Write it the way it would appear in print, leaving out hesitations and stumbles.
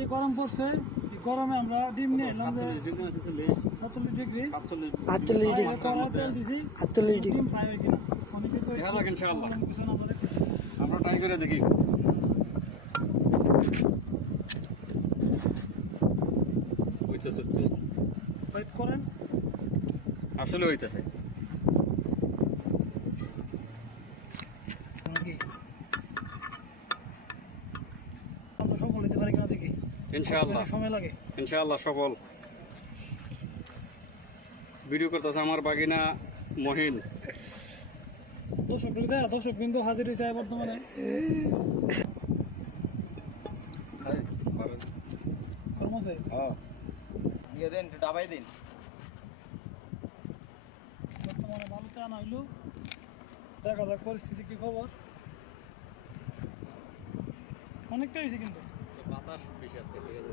যে গরম পড়ছে এই গরমে আমরা ডিম নিয়ে এলাম 47 ডিগ্রি 48 ডিগ্রি তেল দিছি 48 ডিগ্রি ডিম ফ্রাই হয় কিনা অনেকে তো দেখা যাক ইনশাআল্লাহ। কিছু না আমরা দেখতেছি আমরা ট্রাই করে দেখি হইতেছে তো, ওয়েট করেন আসলে হইতেছে। নাকি আমরা সফল হতে পারি কিনা দেখি ইনশাআল্লাহ সময় লাগে ইনশাআল্লাহ সফল। ভিডিও করতেছে আমার বাগিনা মহিন। দর্শক কিন্তু হাজির হয়েছে বর্তমানে কর্মতে দিয়ে দেন ডাবাই দিন। বর্তমানে মালতে আনা হইলো দেখা যাক পরিস্থিতি কি খবর অনেকটা হয়েছে কিন্তু বাতাস বেশি আজকে, ঠিক আছে।